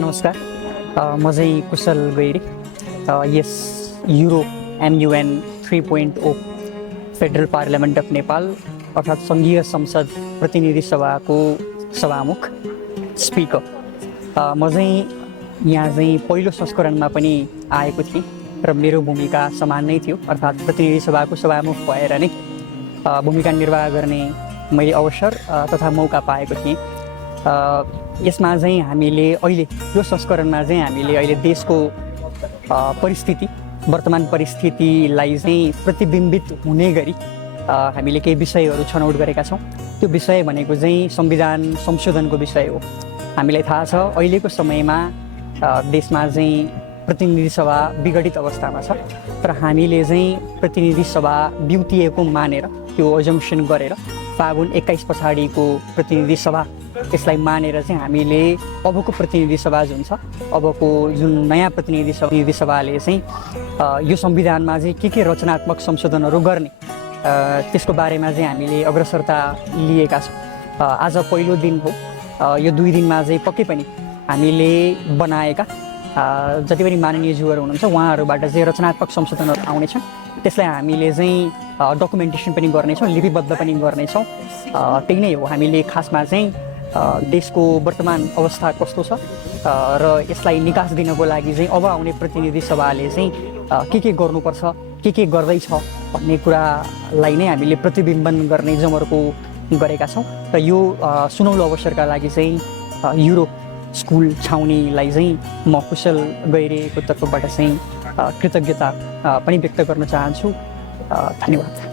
नमस्कार, म चाहिँ Kushal Gaire YES Europe MUN 3.0 federal parliament of Nepal अर्थात् सङ्घीय संसद प्रतिनिधि सभाको सभामुख स्पिकर। म चाहिँ यहाँ चाहिँ पहिलो संस्करणमा पनि आएको थिएँ र मेरो भूमिका समान नै थियो, अर्थात् प्रतिनिधि सभाको सभामुख भएर नै भूमिका निर्वाह गर्ने मैले अवसर तथा मौका पाएको थिएँ। यसमा चाहिँ हामीले अहिले यो संस्करणमा चाहिँ हामीले अहिले देशको परिस्थिति, वर्तमान परिस्थितिलाई चाहिँ प्रतिबिम्बित हुने गरी हामीले केही विषयहरू छनौट गरेका छौँ। त्यो विषय भनेको चाहिँ संविधान संशोधनको विषय हो। हामीलाई थाहा छ अहिलेको समयमा देशमा चाहिँ प्रतिनिधि सभा विघटित अवस्थामा छ, तर हामीले चाहिँ प्रतिनिधि सभा बिउतिएको मानेर त्यो अजम्सन गरेर फागुन 21 पछाडिको प्रतिनिधि सभा यसलाई मानेर चाहिँ हामीले अबको प्रतिनिधि सभा जुन छ, अबको जुन नयाँ प्रतिनिधि सभाले चाहिँ यो संविधानमा चाहिँ के रचनात्मक संशोधनहरू गर्ने त्यसको बारेमा चाहिँ हामीले अग्रसरता लिएका छौँ। आज पहिलो दिन हो। यो 2 दिनमा चाहिँ पक्कै पनि हामीले बनाएका जति पनि माननीयज्यूहरू हुनुहुन्छ उहाँहरूबाट चाहिँ रचनात्मक संशोधनहरू आउनेछन्। त्यसलाई हामीले चाहिँ डकुमेन्टेसन पनि गर्नेछौँ, लिपिबद्ध पनि गर्नेछौँ। त्यही नै हो। हामीले खासमा चाहिँ देशको वर्तमान अवस्था कस्तो छ र यसलाई निकास दिनको लागि चाहिँ अब आउने प्रतिनिधि सभाले चाहिँ के गर्नुपर्छ, के गर्दैछ भन्ने कुरालाई नै हामीले प्रतिबिम्बन गर्ने जमर्को गरेका छौँ। र यो सुनौलो अवसरका लागि चाहिँ युरोप स्कुल छाउनीलाई चाहिँ म कुशल गैरेको तर्फबाट चाहिँ कृतज्ञता पनि व्यक्त गर्न चाहन्छु। धन्यवाद।